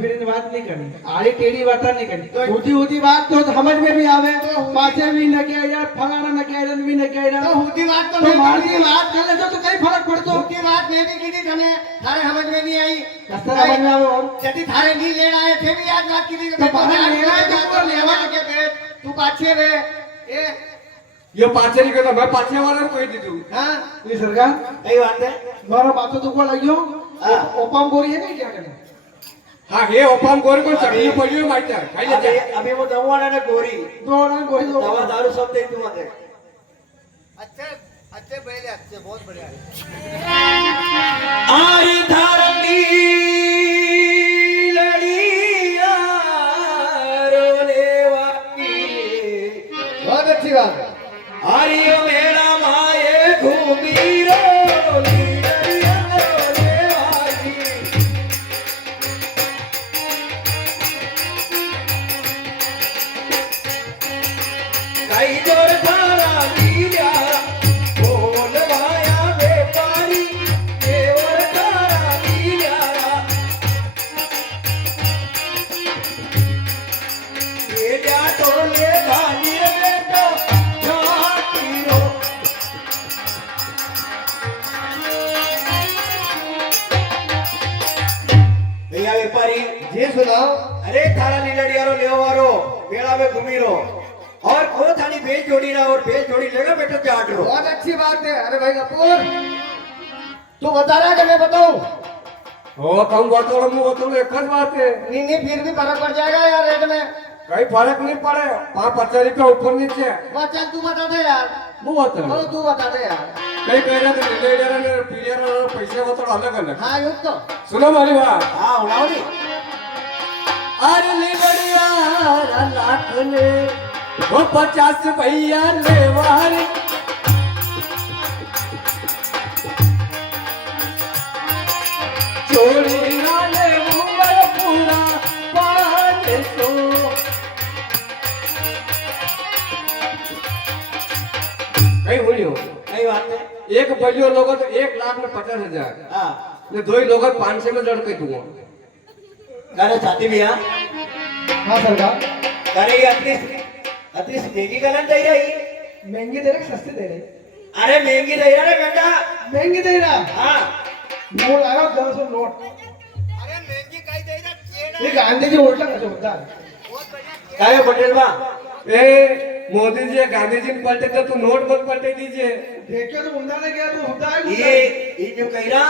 फिर बात नहीं करनी, आड़ी टेढ़ी बात नहीं करनी, होती होती बात तो समझ में भी आवे, पाछे भी न किया यार, फलाना न किया यार, भी न किया यार, तो होती बात तो मारती बात कर ले तो कई फर्क पड़तो, होती बात मैं भी की तने थारे समझ में नहीं आई, रास्ता समझ में आवे और जति थारे नहीं लेना है थे भी आज बात की तो बाहर लेना है तो लेवा के बैठ तू पाछे रे ए ये पाछे नहीं करता, मैं पाछे वाले को ही दी दूं। हां ये सरकार सही बात है मारो बात तो को लगियो ओपम गोरी है क्या करे हाँ ये ओपम गोरी को चटनी पड़ी है माइटा खाई लेते अभी वो दवाना ने गोरी दो ना गोरी दो दवा दारू सब दे तू आते अच्छे अच्छे पहले अच्छे बहुत बढ़िया आरी धरती लड़िया रोलेवा की बहुत अच्छी बात है आरियो मेरा माए घूमी रोली लड़िया रोलेवा की कई जोर थारा लीला बोल भाया व्यापारी केवल थारा लीला ये जा तो ले गानी रे तो जाती रो भैया व्यापारी जी सुनाओ अरे थारा लीलड़िया रो लेवारो मेला में घूमी रो और को थानी बेच जोड़ी ना और बेच जोड़ी लेगा बेटा चाट रो बहुत अच्छी बात है अरे भाई कपूर तू बता रहा है कि मैं बताऊं ओ तुम बताओ मुझे बताओ एक ही बात है नहीं नहीं फिर भी फर्क पड़ जाएगा यार रेट में कहीं फर्क नहीं पड़े 5-50 रुपया ऊपर नीचे बस चल तू बता दे यार मुंह बताओ और तू बता दे यार कहीं कह रहे थे लीडर ने पीडीआर और पैसे बताओ अलग अलग हाँ युक्त तो सुनो मेरी बात हाँ उड़ाओ नी अरे लीलड़िया लाख ने वो 50 भैया ले वाले चोरी नाले मुंबर पूरा 500 कहीं बोलियो सही बात है एक बलियो लोगों तो 1,50,000 हाँ ने दो ही लोग 500 में लड़के दूंगा करे छाती भैया हाँ सरकार करे ये अतरी महंगी गलत दे रही महंगी दे रहे सस्ते दे रहे अरे महंगी दे रहा है बेटा महंगी दे रहा हाँ नोट आया 200 नोट अरे महंगी कहीं दे रहा ये गांधी जी उल्टा कैसे होता है काय पटेल बा ए मोदी जी गांधी जी ने पलटे तो तू नोट मत पलटे दीजिए देखिए तो उन्होंने ने क्या तो होता है ये जो कह रहा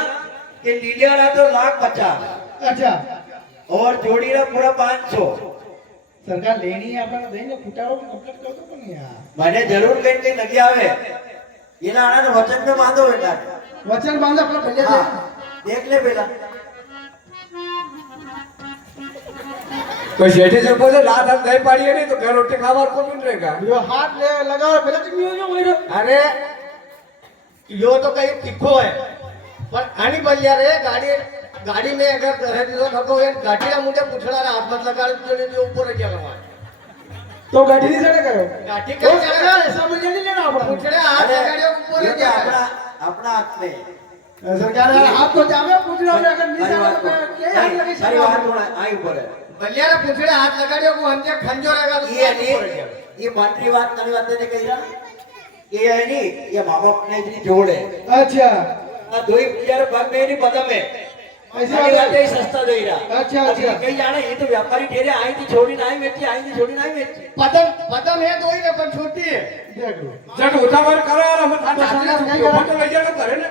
कि लीलिया रहा तो 1,50,000 अच्छा और जोड़ी रहा पूरा 500 सरकार लेनी है अपना देंगे फुटाओ कंप्लीट कर दो पण यार मैंने जरूर कहीं कहीं लगी आवे ये ना आना वचन में बांधो बेटा वचन बांध अपना पहले हाँ, देख ले बेटा तो शेठी से बोले लात हाथ नहीं पाड़ी है नहीं तो घर रोटी खावा और कौन रहेगा जो हाथ ले लगाओ पहले तो नहीं हो जो मेरे अरे यो तो कहीं तिखो है पर आनी बलिया रे गाड़ी में अगर रहती तो खको है गाड़ी का मुझे पूछना रहा हाथ मत लगा जो ऊपर रह गया तो गाड़ी नहीं चढ़े करो गाड़ी तो का सरकार ऐसा मुझे नहीं लेना अपना पूछड़े हाथ लगाड़ियो ऊपर ये रह तो गया अपना अपना हाथ में सरकार आप तो जावे पूछ रहे हो अगर नहीं सारी जावे बात तो क्या हाथ लगे सारी बात थोड़ा आई ऊपर है बलिया रे पूछड़े हाथ लगाड़ियो को हमसे खंजो रहेगा तो ये ऊपर रह गया नहीं ये मंत्री बात नहीं बात ने कही रहा ये है नहीं ये माँ बाप ने इतनी जोड़ है अच्छा दो ही हजार भाग में नहीं पता में ऐसी ऐसी बात बात है है सस्ता दे रहा अच्छा, अच्छा। कहीं जाना ये तो व्यापारी ठहरे आई थी छोड़ी नहीं बेची आई थी छोड़ी नहीं बेची पतम है तो ही ना पर छोटी है देख लो जब उतावर करो यार हम था तो सरकार चाहते क्या हैं करे? तो ले जाओ करे ना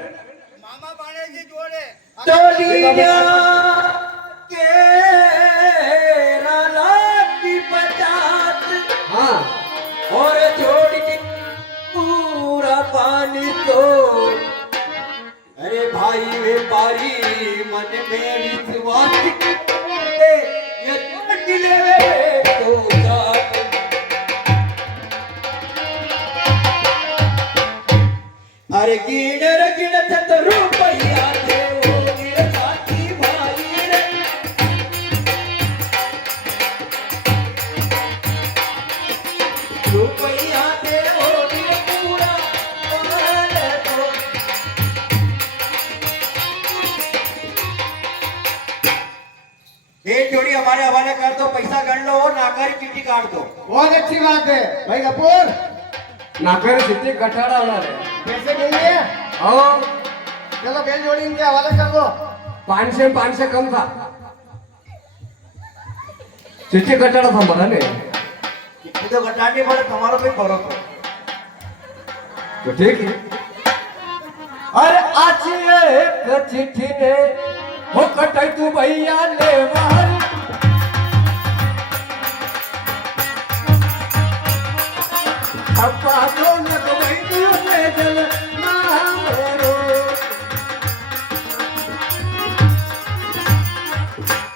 मामा बाणे जी जोड़े तोलिया केरा लाती 50 हाँ और जोड़ के पूरा पानी तो अरे भाई व्यापारी मन में विश्वास ये जोड़ ले तो जात। अरे गिण तो रुपया दे ओ मेरे साथी भाई रे रुपया दे ओ मेरे पूरा माल तो एक जोड़ी यार तो पैसा गण लो और नाकारी चीटी काट दो। बहुत अच्छी बात है भाई कपूर। नाकर चिट्ठी कठाड़ा होना है। पैसे देंगे? और चलो बैल जोड़ी इनके हवाले कर दो। 500 से कम था। चिट्ठी कठाड़ा था बड़ा ने। चिट्ठी तो कटानी पड़े तुम्हारा भी भरोसा। तो ठीक है। अरे आज एक चिट्ठी ने वो कटाई तू भैया ले वाली। अब्बा तो न तो भाई तू ले जल मारो।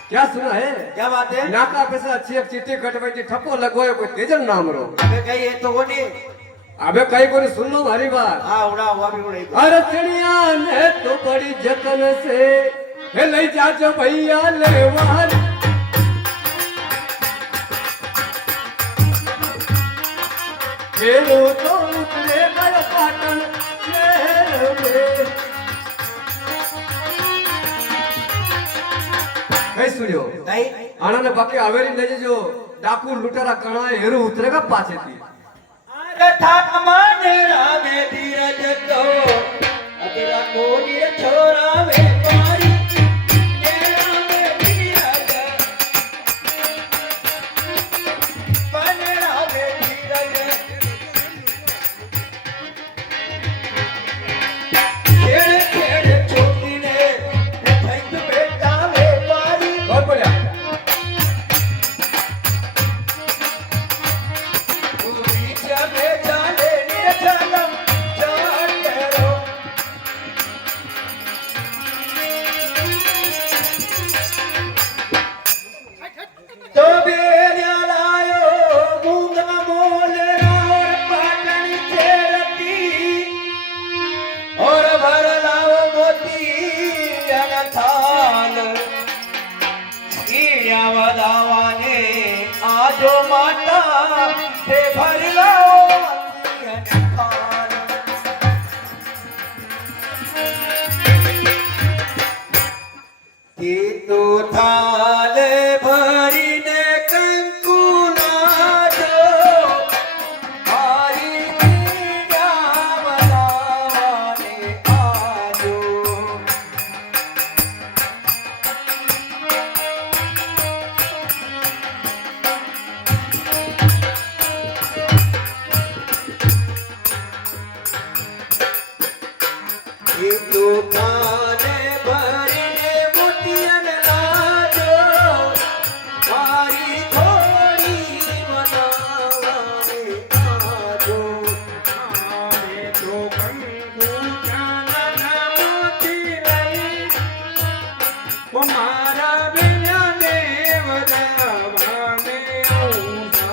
क्या सुना है? क्या बात है? नाका पैसा अच्छी एक चिट्ठी कटवाई थी ठप्पो लगवायो कोई तेजल नाम रो। अबे कहीं ये तो वो नहीं। अबे कहीं कोई सुन लो हमारी बात। हाँ उड़ा हुआ भी उड़ाई। अरे चिड़िया ने तो बड़ी जतन से हे ले जाजो भैया ले वाली। खेलो तो उतरे गए पाटन शहर में। कहीं सुनियो नहीं आना ने बाकी आवेरी ले जो डाकू लुटारा कणा हेरू उतरेगा पाछे थी। अरे ठाक मानेड़ा में धीरज तो अकेला कोनी छोरा में पारी नेड़ा में धीरज पानेड़ा में धीरज खेड़ खेड़ छोटी ने थैंक बेटा में पारी बहुत बढ़िया। बीच में जाने निर्जलम जाटरो तो बेरिया लायो मूंगा मोल और पाटनी चेरती और भर लाओ मोती अनथाल ईया वदावाने आजो माता ते भर लाओ अनथाल की तो थाल भरीने कंकु नाजो हरी मीरा वदावाने आजो दुकाने भरने मोतियन लाजो मारी थोड़ी बनावाने आजो आने तो कंकु चानन मोती नहीं वो मारा बिना ने वदावाने ऊसा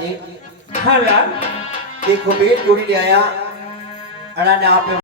जी हाँ लाल देखो बेल जोड़ी ले आया अड़ा ने आप